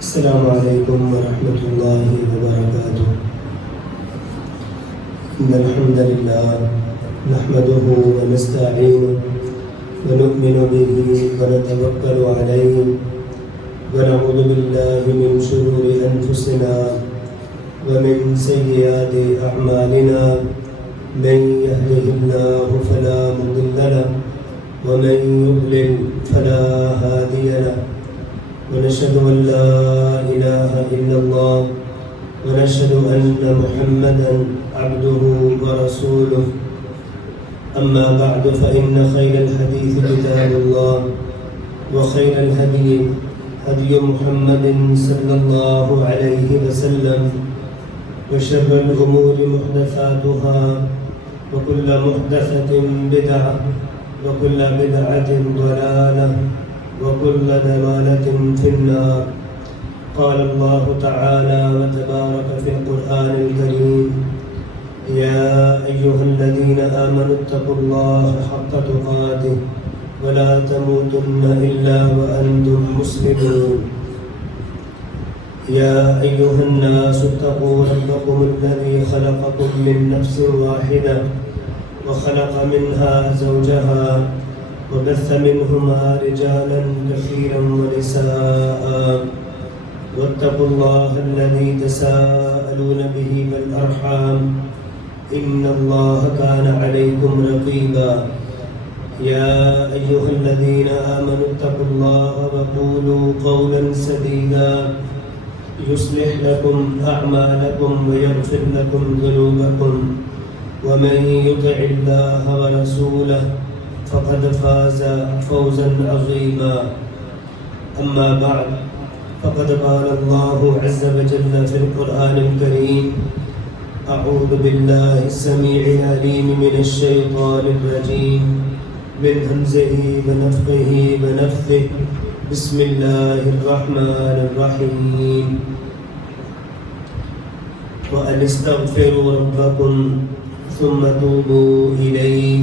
السلام علیکم ورحمۃ اللہ وبرکاتہ۔ ان الحمد للہ نحمده ونستعینه ونؤمن به ونتوکل علیہ ونعوذ باللہ من شرور انفسنا ومن سیئات اعمالنا من يهده الله فلا مضل له ومن يضلل فلا هادي له ونشهد أن لا إله إلا الله ونشهد أن محمدا عبده ورسوله أما بعد فإن خير الحديث كتاب الله وخير الهدي هدي محمد صلى الله عليه وسلم وشر الأمور محدثاتها وكل محدثة بدعة وكل بدعة ضلالة وكل ضلالة في النار۔ قال الله تعالى وتبارك في القرآن الكريم: يا أيها الذين آمنوا اتقوا الله حق تقاته ولا تموتن إلا وأنتم مسلمون۔ يا أيها الناس اتقوا ربكم الذي خلقكم من نفس واحدة وخلق منها زوجها وبث منهما رجالا كثيرا ونساء واتقوا الله الذي تساءلون به والأرحام إن الله كان عليكم رقيبا۔ يا أيها الذين آمنوا اتقوا الله وقولوا قولا سديدا يصلح لكم أعمالكم ويغفر لكم ذنوبكم ومن يطع الله ورسوله فقد فاز فوزا عظيما۔ أما بعد فقد قال الله عز وجل في القرآن الكريم: أعوذ بالله السميع العليم من الشيطان الرجيم من همزه ونفخه ونفثه بسم الله الرحمن الرحيم۔ وأن استغفروا ربكم ثم توبوا إليه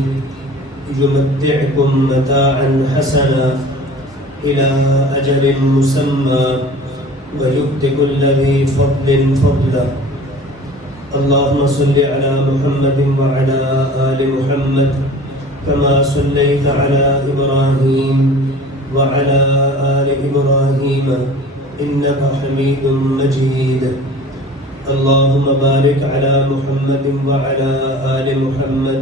يمتعكم متاعا حسنا إلى أجل مسمى ويؤت كل ذي فضل فضلا۔ اللهم صل على محمد وعلى آل محمد كما صليت على إبراهيم وعلى آل إبراهيم إنك حميد مجيد۔ اللهم بارك على محمد وعلى آل محمد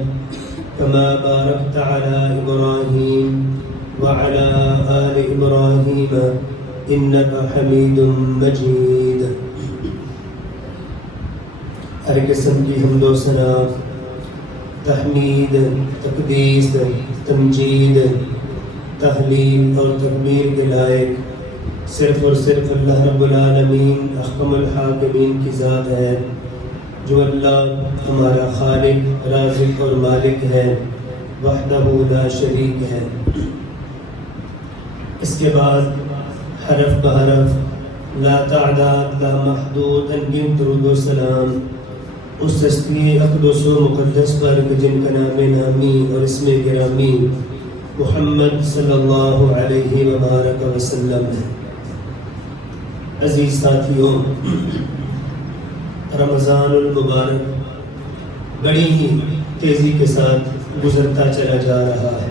كما باركت على إبراهيم وعلى آل إبراهيم إنك حميد مجيد۔ ہر قسم کی حمد و ثنا، تحمید، تقدیس، تمجید، تحلیل اور تکبیر کے لائق صرف اور صرف اللہ رب العالمین احکم الحاکمین کی ذات ہے، جو اللہ ہمارا خالق، رازق اور مالک ہے، وحدہ لا شریک ہے۔ اس کے بعد حرف بحرف لا تعداد لا محدود انگن درود و سلام اس ہستی اقدس و مقدس پر جن کا نام نامی اور اسم گرامی محمد صلی اللہ علیہ وبارک وسلم ہے۔ عزیز ساتھیوں، رمضان المبارک بڑی ہی تیزی کے ساتھ گزرتا چلا جا رہا ہے۔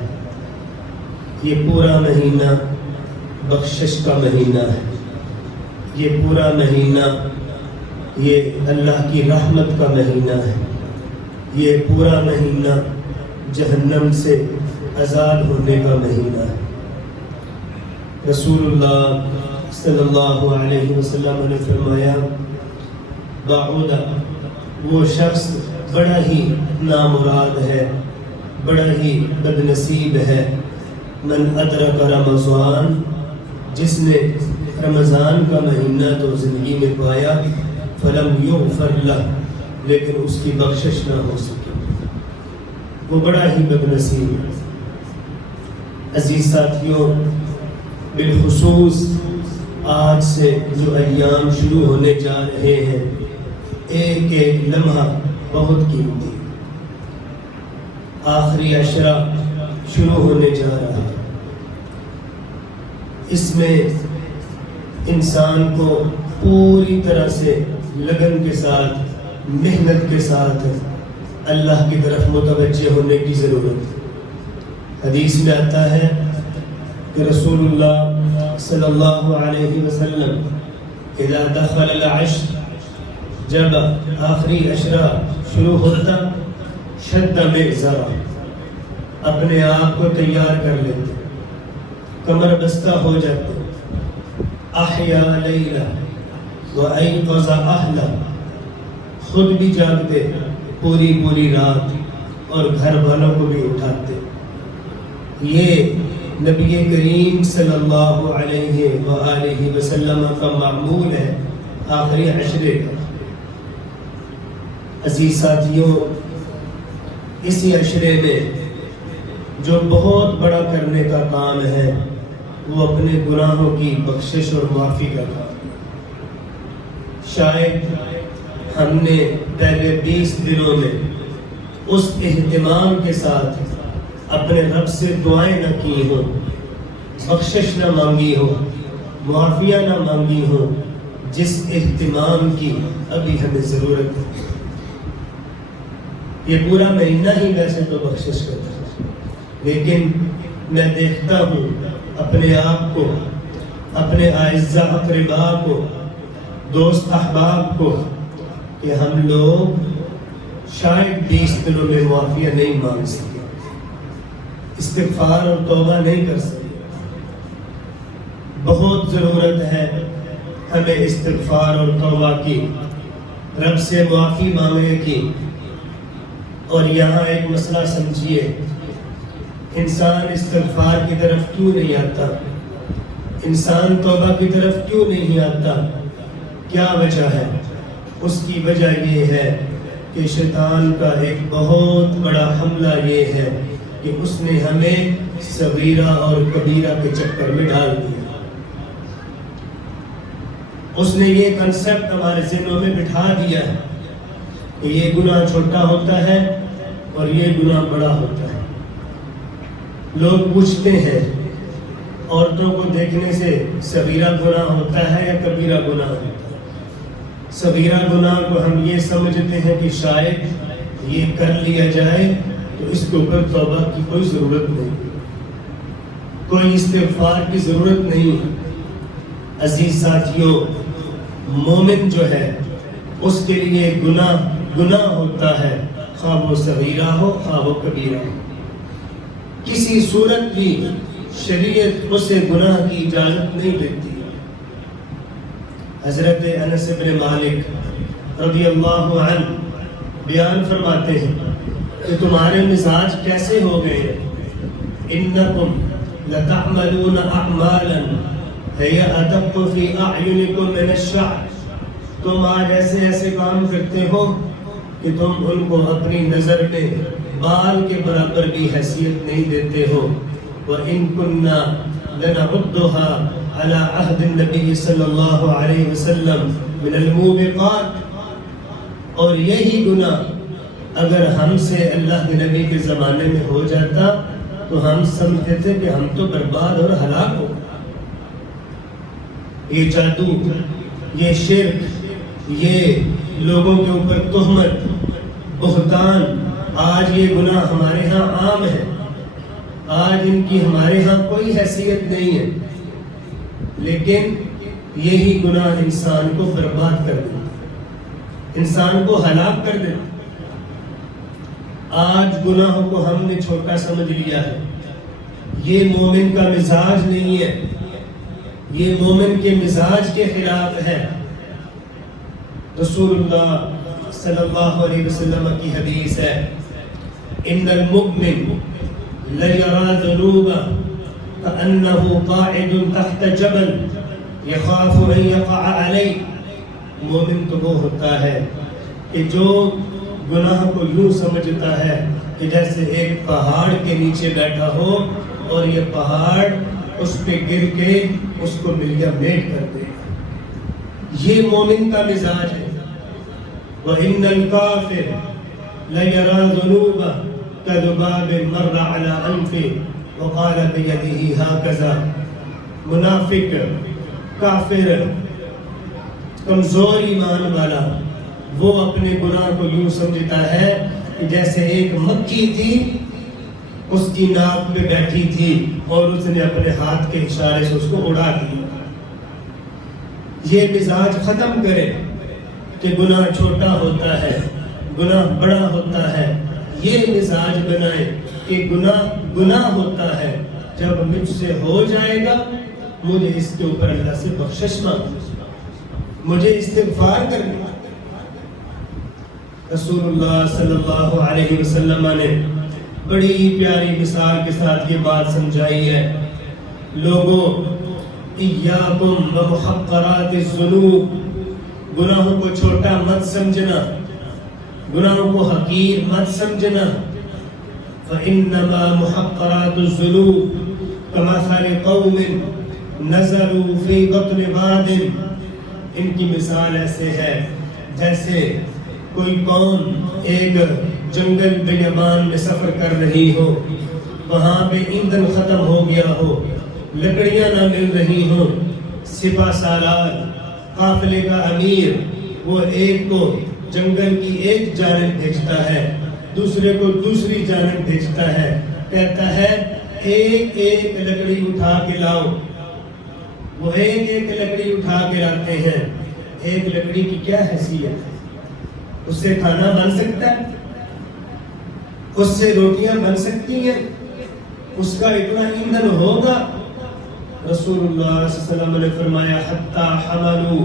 یہ پورا مہینہ بخشش کا مہینہ ہے، یہ پورا مہینہ یہ اللہ کی رحمت کا مہینہ ہے، یہ پورا مہینہ جہنم سے آزاد ہونے کا مہینہ ہے۔ رسول اللہ صلی اللہ علیہ وسلم نے فرمایا: بعودہ وہ شخص بڑا ہی نامراد ہے، بڑا ہی بد نصیب ہے، من ادرک رمضان، جس نے رمضان کا مہینہ تو زندگی میں پایا، فلم یغفر لہ، لیکن اس کی بخشش نہ ہو سکی، وہ بڑا ہی بد نصیب ہے۔ عزیز ساتھیوں، بالخصوص آج سے جو ایام شروع ہونے جا رہے ہیں، ایک ایک لمحہ بہت قیمتی، آخری عشرہ شروع ہونے جا رہا ہے۔ اس میں انسان کو پوری طرح سے لگن کے ساتھ، محنت کے ساتھ اللہ کی طرف متوجہ ہونے کی ضرورت ہے۔ حدیث میں آتا ہے کہ رسول اللہ صلی اللہ علیہ وسلم اذا دخل العشر، جب آخری عشرہ شروع ہوتا، شد مئزرہ، اپنے آپ کو تیار کر لیتے، کمر بستہ ہو جاتے، احیا لیلہ وایقظ اہلہ، خود بھی جاگتے پوری رات اور گھر والوں کو بھی اٹھاتے۔ یہ نبی کریم صلی اللہ علیہ وآلہ وسلم کا معمول ہے آخری عشرے کا۔ عزیز ساتھیوں، اسی عشرے میں جو بہت بڑا کرنے کا کام ہے وہ اپنے گناہوں کی بخشش اور معافی کا کام ہے۔ شاید ہم نے پہلے 20 دنوں میں اس اہتمام کے ساتھ اپنے رب سے دعائیں نہ کی ہوں، بخشش نہ مانگی ہو، معافیہ نہ مانگی ہو، جس اہتمام کی ابھی ہمیں ضرورت ہے۔ یہ پورا مہینہ ہی ویسے تو بخشش کرتا ہے، لیکن میں دیکھتا ہوں اپنے آپ کو، اپنے اعزاء اقرباء کو، دوست احباب کو، کہ ہم لوگ شاید 20 دنوں میں معافیہ نہیں مانگ سکے، استغفار اور توبہ نہیں کر سکے۔ بہت ضرورت ہے ہمیں استغفار اور توبہ کی، رب سے معافی مانگنے کی۔ اور یہاں ایک مسئلہ سمجھیے، انسان استغفار کی طرف کیوں نہیں آتا، انسان توبہ کی طرف کیوں نہیں آتا؟ کیا وجہ ہے؟ اس کی وجہ یہ ہے کہ شیطان کا ایک بہت بڑا حملہ یہ ہے کہ اس نے ہمیں صغیرہ اور کبیرہ کے چکر میں ڈال دیا۔ اس نے یہ کنسپٹ ہمارے ذہنوں میں بٹھا دیا ہے کہ یہ گناہ چھوٹا ہوتا ہے اور یہ گناہ بڑا ہوتا ہے۔ لوگ پوچھتے ہیں عورتوں کو دیکھنے سے صغیرہ گناہ ہوتا ہے یا کبیرہ گناہ ہوتا ہے؟ صغیرہ گناہ کو ہم یہ سمجھتے ہیں کہ شاید یہ کر لیا جائے تو اس کے اوپر توبہ کی کوئی ضرورت نہیں، کوئی استغفار کی ضرورت نہیں۔ عزیز ساتھیوں، مومن جو ہے اس کے لیے گناہ ہوتا ہے، خواہ وہ صغیرہ ہو خواہ وہ کبیرہ ہو۔ کسی صورت بھی شریعت اسے گناہ کی اجازت نہیں دیتی۔ حضرت انس بن مالک رضی اللہ عنہ بیان فرماتے ہیں کہ تمہارے مزاج کیسے ہو گئے؟ انکم لتعملون اعمالا هي ادق في اعینکم من الشعر، تم آج ایسے کام کرتے ہو کہ تم ان کو اپنی نظر میں بال کے برابر بھی حیثیت نہیں دیتے ہو۔ وَإِن كُنَّا لَنَعُدُّهَا عَلَى عَهْدِ النَّبِيِّ صلی اللہ علیہ وسلم من الموبقات، اور یہی گناہ اگر ہم سے اللہ کے نبی کے زمانے میں ہو جاتا تو ہم سمجھتے تھے کہ ہم تو برباد اور ہلاک ہو۔ یہ جادو، یہ شرک، یہ لوگوں کے اوپر تہمت، بہتان، آج یہ گناہ ہمارے ہاں عام ہے، آج ان کی ہمارے ہاں کوئی حیثیت نہیں ہے، لیکن یہی گناہ انسان کو برباد کر دیتا، انسان کو ہلاک کر دیتا۔ آج گناہوں کو ہم نے چھوٹا سمجھ لیا ہے، یہ مومن کا مزاج نہیں ہے، یہ مومن کے مزاج کے خلاف ہے۔ رسول اللہ صلی اللہ علیہ وسلم کی حدیث ہے، ان المؤمن لیرى ذنوبا كأنه قاعد تحت جبل يخاف ان يقع عليه۔ مومن تو وہ ہوتا ہے کہ جو گناہ کو یوں سمجھتا ہے کہ جیسے ایک پہاڑ کے نیچے بیٹھا ہو اور یہ پہاڑ اس پہ گر کے اس کو ملیا میٹ کر دے گا. یہ مومن کا مزاج ہے. وَإِنَّ الْكَافِرَ لَيَرَى ذُنُوبَ كَذُبَابٍ مَرَّ عَلَىٰ أَنْفِهِ وَقَالَ بِيَدِهِ هَكَذَا. منافق، کافر، کمزور ایمان والا وہ اپنے گناہ کو یوں سمجھتا ہے کہ جیسے ایک مکھی تھی اس کی ناک پہ بیٹھی تھی اور اس نے اپنے ہاتھ کے اشارے سے اس کو اڑا دیا. یہ مزاج ختم کرے کہ گناہ چھوٹا ہوتا ہے، گناہ بڑا ہوتا ہے. یہ مزاج بنائے کہ گناہ ہوتا ہے، جب مجھ سے ہو جائے گا مجھے اس کے اوپر اللہ سے بخشش مانگنا، مجھے استغفار کرنا. رسول اللہ صلی اللہ علیہ وسلم نے بڑی پیاری مثال کے ساتھ یہ بات سمجھائی ہے. لوگوں، ایاکم ومحقرات الذنوب، گناہوں کو چھوٹا مت سمجھنا، گناہوں کو حقیر مت سمجھنا. فإنما محقرات الذنوب كمثل قوم نزلوا في بطن واد. ان کی مثال ایسے ہے جیسے کوئی قوم ایک جنگل بیابان میں سفر کر رہی ہو، وہاں پہ ایندھن ختم ہو گیا ہو، لکڑیاں نہ مل رہی ہوں. سپہ سالار، قافلے کا امیر، وہ ایک کو جنگل کی ایک جانب بھیجتا ہے، دوسرے کو دوسری جانب بھیجتا ہے، کہتا ہے ایک ایک لکڑی اٹھا کے لاؤ. وہ ایک ایک لکڑی اٹھا کے لاتے ہیں. ایک لکڑی کی کیا حیثیت ہے؟ اس سے کھانا بن سکتا ہے، اس سے روٹیاں بن سکتی ہیں، اس کا اتنا ایندھن ہوگا؟ رسول اللہ صلی اللہ علیہ وسلم نے فرمایا حتی حملوا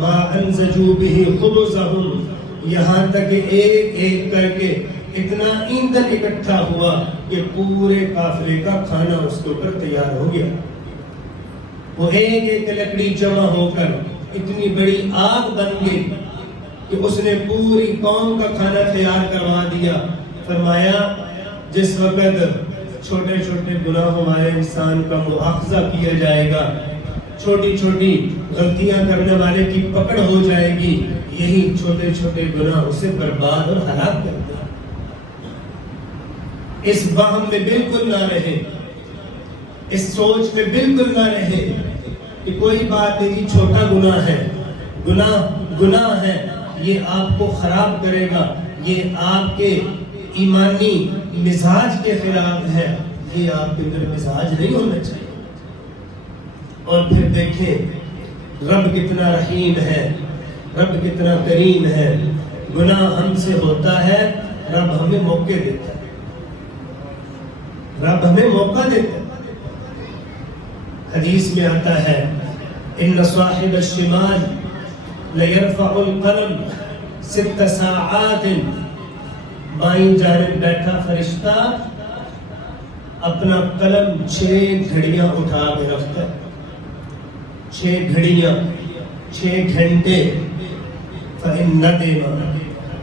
ما انزجوا به خبزهم، یہاں تک کہ ایک ایک کر کے اتنا ایندھن اکٹھا ہوا کہ پورے قافلے کا کھانا اس کے اوپر تیار ہو گیا. وہ ایک ایک لکڑی جمع ہو کر اتنی بڑی آگ بن گئی کہ اس نے پوری قوم کا کھانا تیار کروا دیا. فرمایا جس وقت چھوٹے چھوٹے گناہوں والے انسان کا مؤاخذہ کیا جائے گا، چھوٹی چھوٹی غلطیاں کرنے والے کی پکڑ ہو جائے گی، یہی چھوٹے چھوٹے گناہ اسے برباد اور ہلاک کر دیں. اس وہم میں بالکل نہ رہے، اس سوچ میں بالکل نہ رہے کہ کوئی بات نہیں، چھوٹا گناہ ہے، گناہ ہے، یہ آپ کو خراب کرے گا، یہ آپ کے ایمانی مزاج کے خلاف ہے، یہ آپ کے اندر مزاج نہیں ہونا چاہیے. اور پھر دیکھیں رب کتنا رحیم ہے، رب کتنا کریم ہے. گناہ ہم سے ہوتا ہے، رب ہمیں موقع دیتا ہے، رب ہمیں موقع دیتا ہے. حدیث میں آتا ہے ان صاحب الشمال لیرفع القلم 6 ساعات، بائیں جانب بیٹھا فرشتہ اپنا قلم 6 گھڑیاں اٹھا کے رکھتا ہے. 6 گھڑیاں، 6 گھنٹے. فإن ندم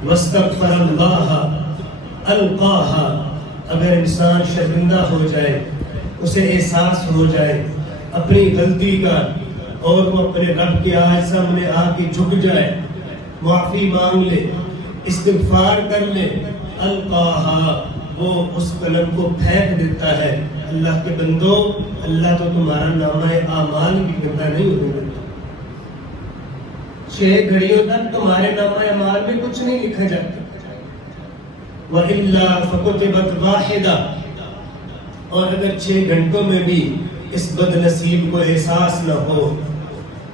واستغفر اللہ القاها، اگر انسان شرمندہ ہو جائے، اسے احساس ہو جائے اپنی غلطی کا، اور وہ اپنے رب کے سامنے آ کے جھک جائے، معافی مانگ لے، استغفار کر لے، القاہا، وہ اس قلم کو پھینک دیتا ہے. اللہ کے بندو، اللہ تو تمہارا نامہ اعمال بھی گندا نہیں ہونے دیتا. 6 گھڑیوں تک تمہارے نامہ اعمال میں کچھ نہیں لکھا جاتا. وَإِلَّا فَكُتِبَتْ وَاحِدَةً، اور اگر 6 گھنٹوں میں بھی اس بد نصیب کو احساس نہ ہو،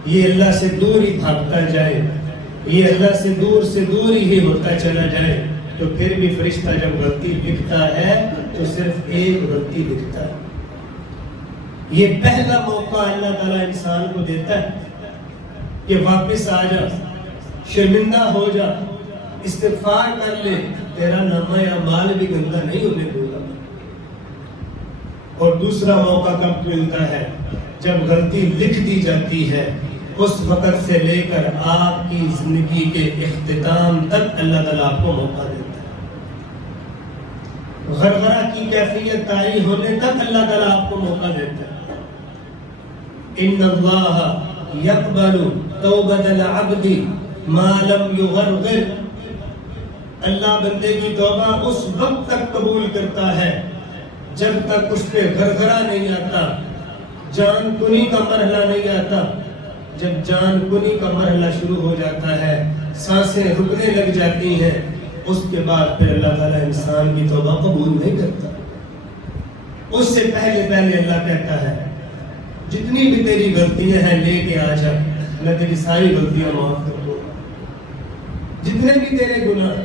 یہ اللہ سے دور ہی بھاگتا جائے، یہ اللہ سے دور ہی ہوتا چلا جائے، تو پھر بھی فرشتہ جب غلطی لکھتا ہے تو صرف ایک غلطی لکھتا ہے. یہ پہلا موقع اللہ تعالیٰ انسان کو دیتا ہے کہ واپس آ جا، شرمندہ ہو جا، استغفار کر لے، تیرا نامہ اعمال بھی گندا نہیں ہونے دوں گا. اور دوسرا موقع کب ملتا ہے؟ جب غلطی لکھ دی جاتی ہے، اس وقت سے لے کر آپ کی زندگی کے اختتام تک اللہ تعالیٰ آپ کو موقع دیتا ہے. غرغرہ کی کیفیت طاری ہونے تک اللہ تعالیٰ آپ کو موقع دیتا ہے. ان اللہ یقبل توبۃ العبد ما لم یغرغر، اللہ بندے کی توبہ اس وقت تک قبول کرتا ہے جب تک اس پہ گھرگھرا نہیں آتا، جان کنی کا مرحلہ نہیں آتا۔ جب جان کنی کا مرحلہ شروع ہو جاتا ہے، سانسیں رکنے لگ جاتی ہیں، اس کے بعد پھر اللہ تعالیٰ انسان کی توبہ قبول نہیں کرتا۔ اس سے پہلے اللہ کہتا ہے جتنی بھی تیری غلطیاں ہیں لے کے آ جا، میں تیری ساری غلطیاں معاف کر دوں گا۔ جتنے بھی تیرے گناہ،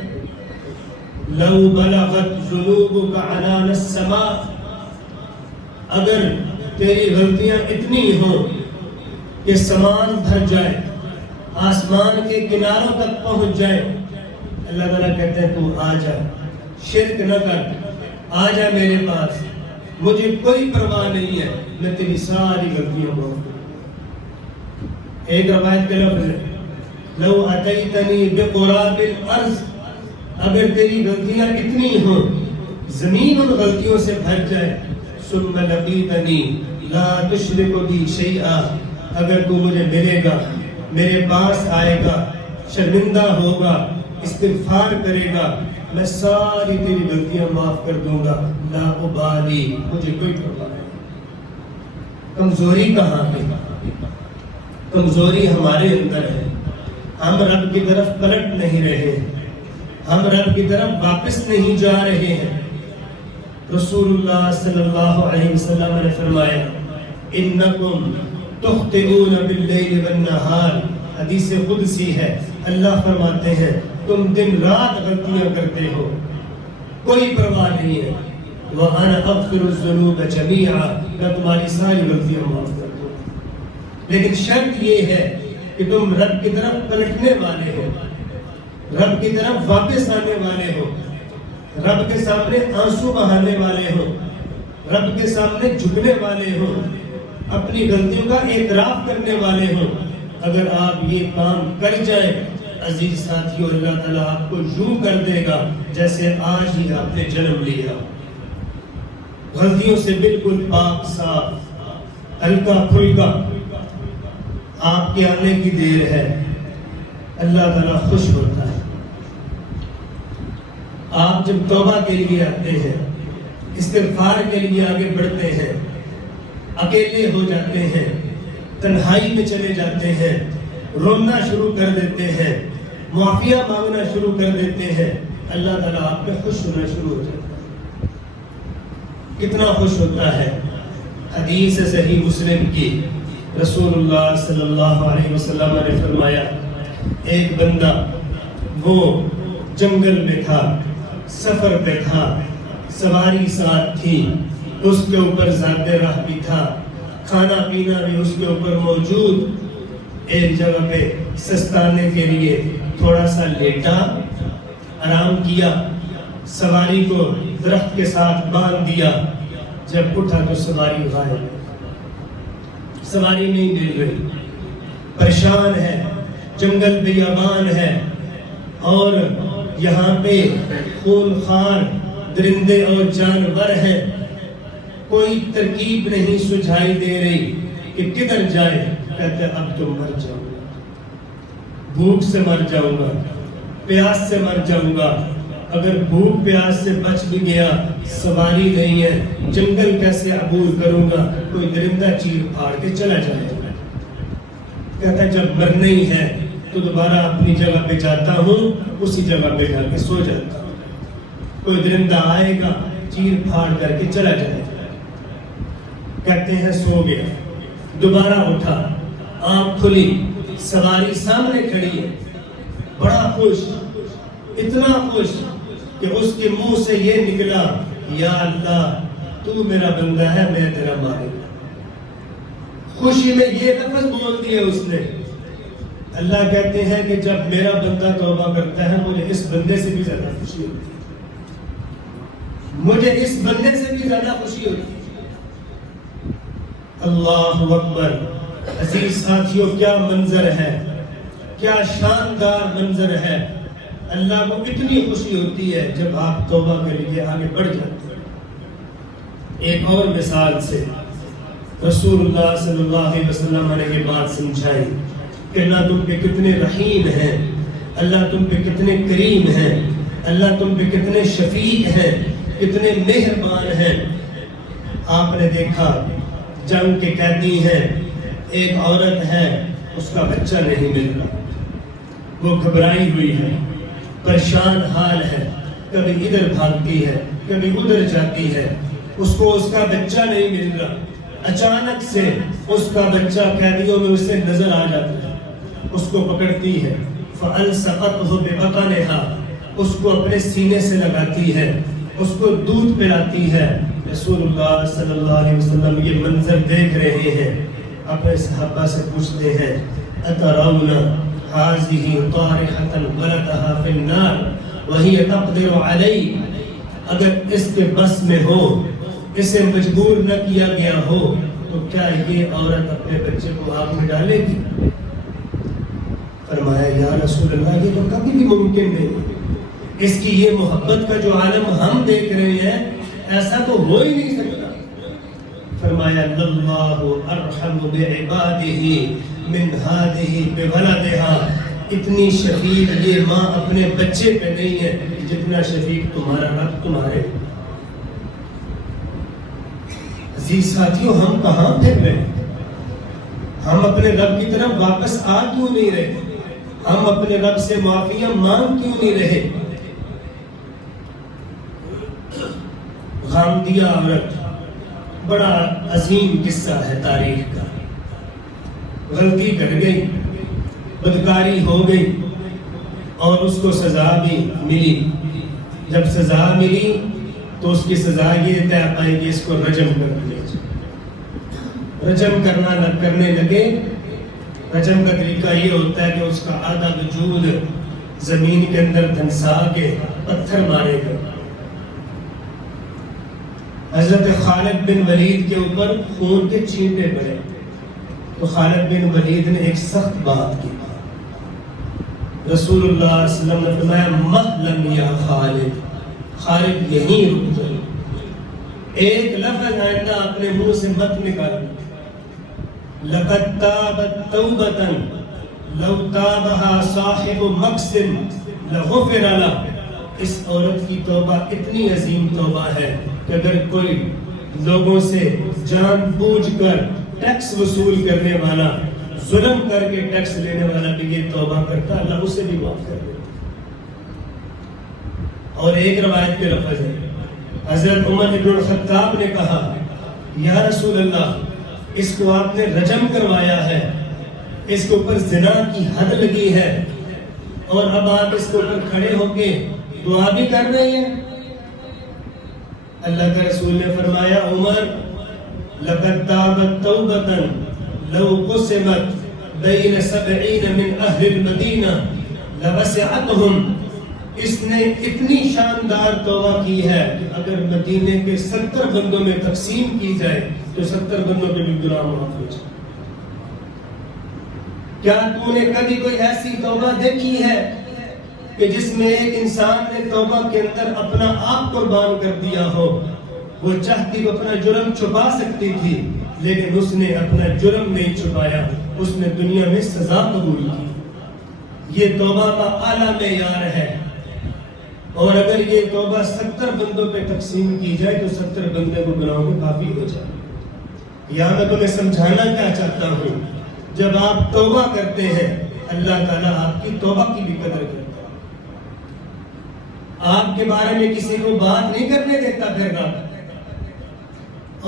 لو بلغت ذنوبک عنان السماء، اگر تیری غلطیاں اتنی ہوں کہ سامان بھر جائے، آسمان کے کناروں تک پہنچ جائے، اللہ تعالیٰ کہتے ہیں تو آ جا، شرک نہ کر، آ جا میرے پاس، مجھے کوئی پرواہ نہیں ہے، میں تیری ساری غلطیاں معاف کروں۔ ایک روایت کے لفظ ہے لو اتیتنی بقراب الارض، اگر تیری غلطیاں اتنی ہوں زمین ان غلطیوں سے بھر جائے، ثم لقیتنی لا تشرک بی شیئا، اگر تو مجھے ملے گا، میرے پاس آئے گا، شرمندہ ہوگا، استغفار کرے گا، میں ساری تیری غلطیاں معاف کر دوں گا، لا ابالی، مجھے کوئی پرواہ نہیں۔ کمزوری کہاں پہ؟ کمزوری ہمارے اندر ہے، ہم رب کی طرف پلٹ نہیں رہے، ہم رب کی طرف واپس نہیں جا رہے ہیں۔ رسول اللہ صلی اللہ علیہ وسلم نے فرمایا انکم تخطئون باللیل والنہار، حدیث قدسی ہے، اللہ فرماتے ہیں تم دن رات غلطیاں کرتے ہو، کوئی پرواہ نہیں ہے، وَأَنَا أَغْفِرُ الذُّنُوبَ جَمِيعًا، میں تمہاری ساری غلطیاں معاف کر دوں۔ لیکن شرط یہ ہے کہ تم رب کی طرف پلٹنے والے ہو، رب کی طرف واپس آنے والے ہو، رب کے سامنے آنسو بہانے والے ہو، رب کے سامنے جھکنے والے ہو، اپنی غلطیوں کا اعتراف کرنے والے ہو۔ اگر آپ یہ کام کر جائیں عزیز ساتھیوں، اللہ تعالیٰ آپ کو یوں کر دے گا جیسے آج ہی آپ نے جنم لیا، غلطیوں سے بالکل پاک صاف، ہلکا پھلکا، آپ کے آنے کی دیر ہے، اللہ تعالیٰ خوش ہوتا ہے۔ آپ جب توبہ کے لیے آتے ہیں، استغفار کے لیے آگے بڑھتے ہیں، اکیلے ہو جاتے ہیں، تنہائی میں چلے جاتے ہیں، رونا شروع کر دیتے ہیں، معافیہ مانگنا شروع کر دیتے ہیں، اللہ تعالیٰ آپ پہ خوش ہونا شروع ہو جاتا ہے۔ کتنا خوش ہوتا ہے؟ حدیث صحیح مسلم کی، رسول اللہ صلی اللہ علیہ وسلم نے فرمایا ایک بندہ وہ جنگل میں تھا، سفر پہ تھا، سواری ساتھ تھی، اس کے اوپر ذات راہ بھی تھا، کھانا پینا بھی اس کے اوپر موجود، ایک جگہ پہ سستانے کے لیے تھوڑا سا لیٹا، آرام کیا، سواری کو درخت کے ساتھ باندھ دیا، جب اٹھا تو سواری غائب، سواری نہیں مل رہی، پریشان ہے، جنگل بیابان ہے، اور یہاں پہ خونخوار درندے اور جانور ہیں، کوئی ترکیب نہیں سجھائی دے رہی کہ کدھر جائے۔ کہتے اب تو مر جاؤں گا، بھوک سے مر جاؤں گا، پیاس سے مر جاؤں گا، اگر بھوک پیاس سے بچ بھی گیا، سواری نہیں ہے، جنگل کیسے عبور کروں گا، کوئی درندہ چیر پھاڑ کے چلا جائے گا۔ کہتا جب مرنا ہی ہے تو دوبارہ اپنی جگہ پہ جاتا ہوں، اسی جگہ پہ جا کے سو جاتا ہوں، کوئی درندہ آئے گا چیر پھاڑ کر کے چلا جائے گا۔ کہتے ہیں سو گیا، دوبارہ اٹھا، آنکھ کھلی، سواری سامنے کھڑی ہے، بڑا خوش، اتنا خوش کہ اس کے منہ سے یہ نکلا یا اللہ تو میرا بندہ ہے، میں تیرا مالک۔ خوشی میں یہ لفظ بول دیا اس نے۔ اللہ کہتے ہیں کہ جب میرا بندہ توبہ کرتا ہے مجھے اس بندے سے بھی زیادہ خوشی ہوتی ہے، مجھے اس بندے سے بھی زیادہ خوشی ہوتی ہے۔ اللہ اکبر، عزیز ساتھیوں، کیا منظر ہے، کیا شاندار منظر ہے۔ اللہ کو اتنی خوشی ہوتی ہے جب آپ توبہ کے لیے آگے بڑھ جاتے ہیں۔ ایک اور مثال سے رسول اللہ صلی اللہ علیہ وسلم نے یہ بات سمجھائی کہ اللہ تم پہ کتنے رحیم ہیں، اللہ تم پہ کتنے کریم ہیں، اللہ تم پہ کتنے شفیق ہیں، کتنے مہربان ہیں۔ آپ نے دیکھا جنگ کے قیدی ہیں، ایک عورت ہے، اس کا بچہ نہیں مل رہا، وہ گھبرائی ہوئی ہے، پریشان حال ہے، کبھی ادھر بھاگتی ہے، کبھی ادھر جاتی ہے، اس کو اس کا بچہ نہیں مل رہا۔ اچانک سے اس کا بچہ قیدیوں میں اسے نظر آ جاتا ہے، اس کو پکڑتی ہے، فَأَلْسَقَتْهُ بِبَطَنِهَا، اس کو اپنے سینے سے لگاتی ہے، اس کو دودھ پلاتی ہے۔ رسول اللہ صلی اللہ علیہ وسلم یہ منظر دیکھ رہے ہیں، اپنے صحابہ سے پوچھتے ہیں أَتَرَوْنَ هَذِهِ طَارِحَةً وَلَدَهَا فِي النَّارِ وَهِيَ تَقْدِرُ عَلَيْهِ، اگر اس کے بس میں ہو، اسے مجبور نہ کیا گیا ہو، تو کیا یہ عورت اپنے بچے کو آگ میں ڈالے گی؟ فرمایا یا رسول اللہ یہ تو کبھی بھی ممکن نہیں، اس کی یہ محبت کا جو عالم ہم دیکھ رہے ہیں ایسا تو ہو ہی نہیں سکتا۔ فرمایا اللہ ارحم بعبادہ من ہذہ بولدہا، اتنی شفیق یہ ماں اپنے بچے پہ نہیں ہے جتنا شفیق تمہارا رب تمہارے۔ عزیز ساتھیوں، ہم کہاں پھر رہے؟ ہم اپنے رب کی طرف واپس آ کیوں نہیں رہے؟ ہم اپنے رب سے معافیاں مانگ کیوں نہیں رہے؟ غامدیہ عورت بڑا عظیم قصہ ہے تاریخ کا۔ غلطی کر گئی، بدکاری ہو گئی اور اس کو سزا بھی ملی۔ جب سزا ملی تو اس کی سزا یہ طے پائے گی اس کو رجم کر دیا۔ رجم کرنے لگے۔ رجم کا طریقہ یہ ہوتا ہے کہ اس کا آدھا وجود زمین کے اندر دھنسا کے پتھر مارے گئے۔ حضرت خالد بن ولید کے اوپر خون کے چھینٹے پڑے تو خالد بن ولید نے ایک سخت بات کی۔ رسول اللہ صلی اللہ علیہ وسلم نے فرمایا مَحْلًا یا خالد، خالد یہیں رک جائے، ایک لفظ آئندہ اپنے منہ سے مت نکالنا۔ لَقَدْ تَابَتْ تَوْبَةً لَوْ تَابَهَا صَاحِبُ مَقْسٍ لَغُفِرَ لَهُ، اس عورت کی توبہ اتنی عظیم توبہ ہے کہ اگر کوئی لوگوں سے جان بوجھ کر ٹیکس وصول کرنے والا، ظلم کر کے ٹیکس لینے والا بھی یہ توبہ کرتا، اللہ اسے بھی معاف کر دیتا۔ اور ایک روایت کے لفظ ہے، حضرت عمر بن الخطاب نے کہا یا رسول اللہ اس کو آپ نے رجم کروایا ہے، اس کے اوپر زنا کی حد لگی ہے اور اب آپ اس کے اوپر کھڑے ہو کے دعا بھی کر رہے ہیں۔ اللہ کے رسول نے فرمایا عمر لَقَدْ تَابَتْ تَوْبَةً لَوْ قُسِمَتْ بَيْنَ 70 مِنْ أَهْلِ الْمَدِينَةِ لَوَسِعَتْهُمْ، اس نے اتنی شاندار توبہ کی ہے کہ اگر مدینے کے 70 بندوں میں تقسیم کی جائے تو 70 بندوں کے بھی گناہ معاف ہو جائے۔ کیا تو نے کبھی کوئی ایسی توبہ دیکھی ہے کہ جس میں ایک انسان نے توبہ کے اندر اپنا آپ قربان کر دیا ہو؟ وہ چاہتی وہ اپنا جرم چھپا سکتی تھی لیکن اس نے اپنا جرم نہیں چھپایا، اس نے دنیا میں سزا قبول کی۔ یہ توبہ کا اعلیٰ معیار ہے، اور اگر یہ توبہ 70 بندوں پہ تقسیم کی جائے تو 70 بندے کو گناہوں میں کافی ہو جائے۔ یہاں میں تمہیں سمجھانا کیا چاہتا ہوں، جب آپ توبہ کرتے ہیں اللہ تعالیٰ آپ کی توبہ کی بھی قدر کرتا ہے، آپ کے بارے میں کسی کو بات نہیں کرنے دیتا پھر رب۔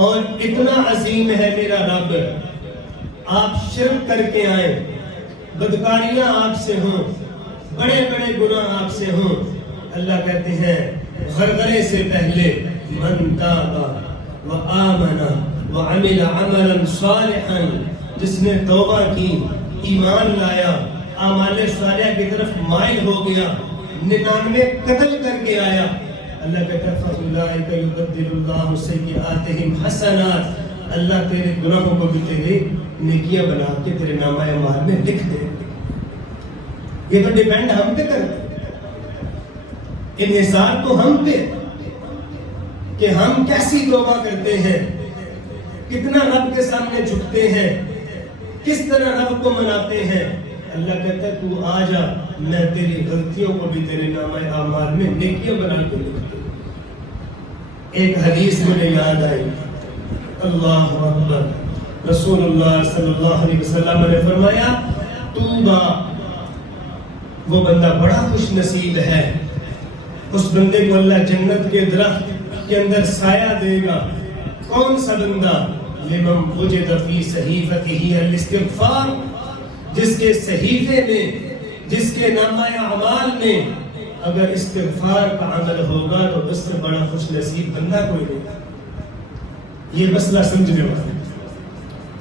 اور اتنا عظیم ہے میرا رب، آپ شرک کر کے آئیں، بدکاریاں آپ سے ہوں، بڑے بڑے گناہ آپ سے ہوں، اللہ کہتے ہیں غرغرے سے پہلے من تاب وآمن وعمل عملا صالحا، جس نے توبہ کی، ایمان لایا، اعمال صالحہ کی طرف مائل ہو گیا، 99 قتل کر کے آیا، اللہ کہتا ہے فَأُولَٰئِكَ يُبَدِّلُ اللَّهُ سَيِّئَاتِهِمْ حَسَنَاتٍ، اللہ تیرے گناہوں کو بھی تیرے نیکیاں بنا کے تیرے نامہ اعمال میں لکھ دے۔ یہ تو ڈیپینڈ ہم پہ کرتے، انحصار تو ہم پہ کہ ہم کیسی توبہ کرتے ہیں۔ کتنا رب کے سامنے جھکتے ہیں، کس طرح رب کو مناتے ہیں. اللہ کہتا ہے تو آ جا، میں تیری غلطیوں کو بھی تیرے نامہ اعمال میں نیکیاں بنا کے لکھتا ہوں. ایک حدیث مجھے یاد آئی، اللہ اکبر، رسول اللہ صلی اللہ علیہ وسلم نے فرمایا توبہ، وہ بندہ بڑا خوش نصیب ہے، اس بندے کو اللہ جنت کے درخت کے اندر سایہ دے گا. کون سا بندہ؟ لمن وجد فی صحیفتہ الاستغفار، جس کے صحیفے میں، جس کے نامہ اعمال میں اگر استغفار کا عمل ہوگا تو اس سے بڑا خوش نصیب بندہ کوئی نہیں. یہ مسئلہ سمجھنے والا.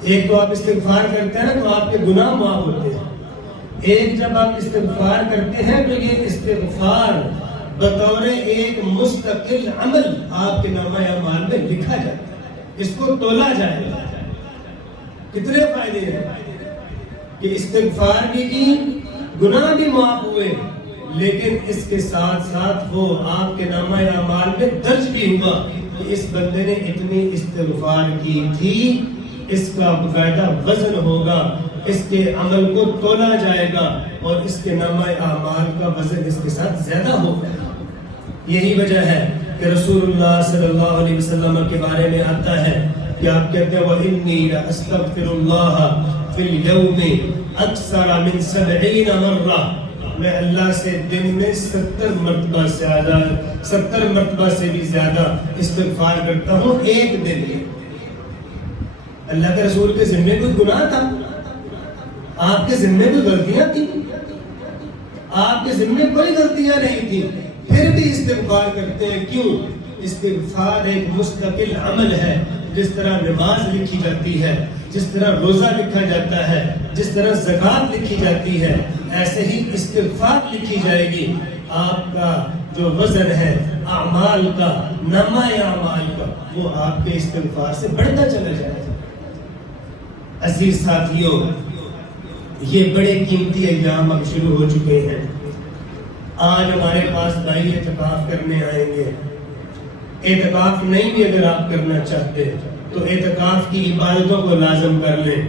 ایک تو آپ استغفار کرتے ہیں نا تو آپ کے گناہ معاف ہوتے ہیں. ایک جب آپ استغفار کرتے ہیں تو یہ استغفار بطور ایک مستقل عمل آپ کے نامہ اعمال میں لکھا جاتا ہے، اس کو تولا جائے گا. کتنے فائدے ہیں کہ استغفار بھی کی، گناہ بھی معاف ہوئے، لیکن اس کے ساتھ ساتھ وہ آپ کے نامہ اعمال میں درج بھی ہوا کہ اس بندے نے اتنی استغفار کی تھی. اس کا باقاعدہ وزن ہوگا، اس کے عمل کو تولا جائے گا اور اس کے نامہ اعمال کا وزن اس کے ساتھ زیادہ ہوگا. یہی وجہ ہے کہ رسول اللہ صلی اللہ علیہ وسلم کے بارے میں آتا ہے کہ آپ کہتے ہیں وَإِنِّي لَأَسْتَغْفِرُ اللَّهَ فِي الْيَوْمِ أَكْثَرَ مِنْ 70 مرة، میں اللہ سے دن میں 70 مرتبہ سے زیادہ، 70 مرتبہ سے بھی زیادہ استغفار کرتا ہوں ایک دن میں. اللہ کے رسول کے ذمے کوئی گناہ تھا؟ آپ کے ذمے کوئی غلطیاں تھیں؟ آپ کے ذمے کوئی غلطیاں نہیں تھیں، پھر بھی استغفار کرتے ہیں. کیوں؟ استغفار ایک مستقل عمل ہے. جس طرح نماز لکھی جاتی ہے، جس طرح روزہ لکھا جاتا ہے، جس طرح زکوٰۃ لکھی جاتی ہے، ایسے ہی استغفار لکھی جائے گی. آپ کا جو وزن ہے اعمال کا، نامہ اعمال کا، وہ آپ کے استغفار سے بڑھتا چلا جائے گا. عزیز ساتھیوں، یہ بڑے قیمتی ایام اب شروع ہو چکے ہیں. آج ہمارے پاس بھائی اعتکاف کرنے آئیں گے. اعتکاف نہیں بھی اگر آپ کرنا چاہتے تو اعتکاف کی عبادتوں کو لازم کر لیں.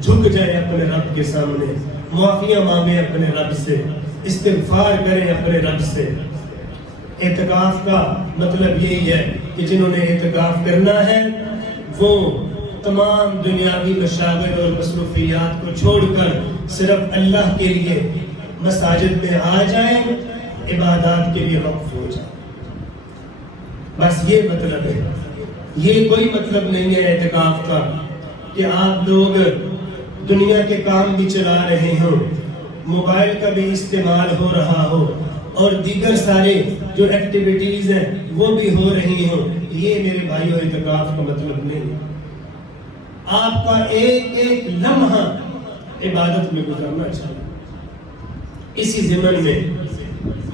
جھک جائیں اپنے رب کے سامنے، معافیاں مانگیں اپنے رب سے، استغفار کریں اپنے رب سے. اعتکاف کا مطلب یہی ہے کہ جنہوں نے اعتکاف کرنا ہے وہ تمام دنیاوی مشاغل اور مصروفیات کو چھوڑ کر صرف اللہ کے لیے مساجد میں آ جائیں، عبادات کے لیے وقف ہو جائیں. بس یہ مطلب ہے. یہ کوئی مطلب نہیں ہے اعتکاف کا کہ آپ لوگ دنیا کے کام بھی چلا رہے ہوں، موبائل کا بھی استعمال ہو رہا ہو اور دیگر سارے جو ایکٹیویٹیز ہیں وہ بھی ہو رہی ہوں. یہ میرے بھائیوں اعتکاف کا مطلب نہیں. آپ کا ایک ایک لمحہ عبادت میں گزارنا چاہیے. اسی ضمن میں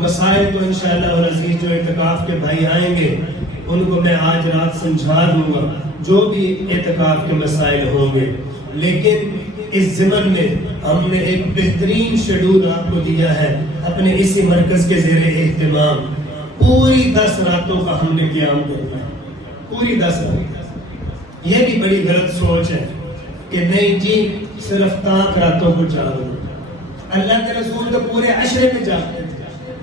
مسائل کو انشاءاللہ العزیز جو اعتکاف کے بھائی آئیں گے ان کو میں آج رات سمجھا دوں گا جو بھی اعتکاف کے مسائل ہوں گے. لیکن اس ضمن میں ہم نے ایک بہترین شیڈول آپ کو دیا ہے اپنے اسی مرکز کے زیر اہتمام. پوری 10 راتوں کا ہم نے قیام کرنا ہے، پوری 10 راتیں. یہ بھی بڑی غلط سوچ ہے کہ نہیں جی صرف تاک راتوں کو جاگو. اللہ کے رسول تو پورے عشرے میں جاگتے تھے،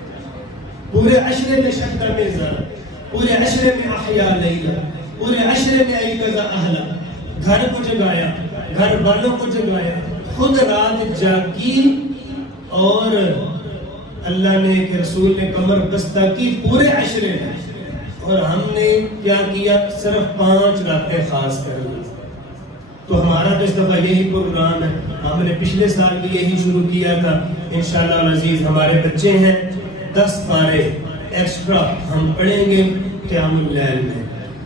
پورے عشرے میں شدہ میزان، پورے عشرے میں احیاء لیلہ، پورے عشرے میں ایقظا اہلا. گھر کو جگایا، گھر والوں کو جگایا، خود رات جاگی اور اللہ نے کہ رسول نے کمر بستہ کی پورے عشرے میں. اور ہم نے کیا کیا؟ صرف 5 راتیں خاص کر لی. تو ہمارا تو اس دفعہ یہی پروگرام ہے. ہم نے پچھلے سال بھی یہی شروع کیا تھا. انشاءاللہ العزیز ہمارے بچے ہیں 10 پارے ایکسٹرا ہم پڑھیں گے قیام اللیل میں،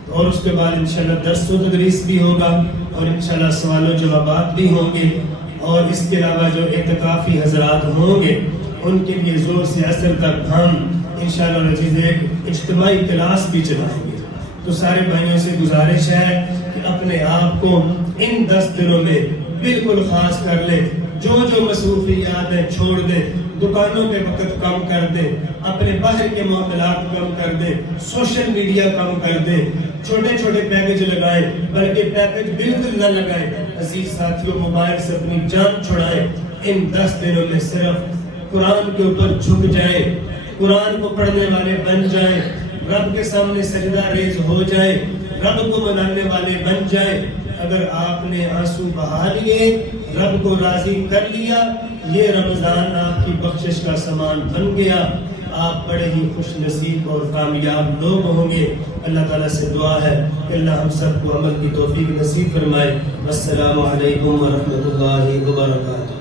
اور اس کے بعد انشاءاللہ درس و تدریس بھی ہوگا اور انشاءاللہ سوال و جوابات بھی ہوں گے. اور اس کے علاوہ جو اعتکافی حضرات ہوں گے ان کے لیے زور سے اثر تک ہم انشاءاللہ العزیز ایک اجتماعی کلاس بھی چلائیں گے. تو سارے بھائیوں سے گزارش ہے کہ اپنے آپ کو ان 10 دنوں میں بالکل خاص کر لیں. جو مصروفیات ہیں چھوڑ دیں، دکانوں پہ وقت کم کر دیں، اپنے باہر کے معاملات کم کر دیں، سوشل میڈیا کم کر دیں. چھوٹے چھوٹے پیکج لگائیں بلکہ پیکج بالکل نہ لگائیں. عزیز ساتھیوں موبائل سے اپنی جان چھڑائیں. ان 10 دنوں میں صرف قرآن کے اوپر جھک جائیں, قرآن کو پڑھنے والے بن جائیں, رب کے سامنے سجدہ ریز ہو جائیں, رب کو منانے والے بن جائیں. اگر آپ نے آنسو بہا لیے, رب کو راضی کر لیا, یہ رمضان آپ کی بخشش کا سامان بن گیا. آپ بڑے ہی خوش نصیب اور کامیاب لوگ ہوں گے. اللہ تعالیٰ سے دعا ہے کہ اللہ ہم سب کو عمل کی توفیق نصیب فرمائے. السلام علیکم ورحمۃ اللہ وبرکاتہ.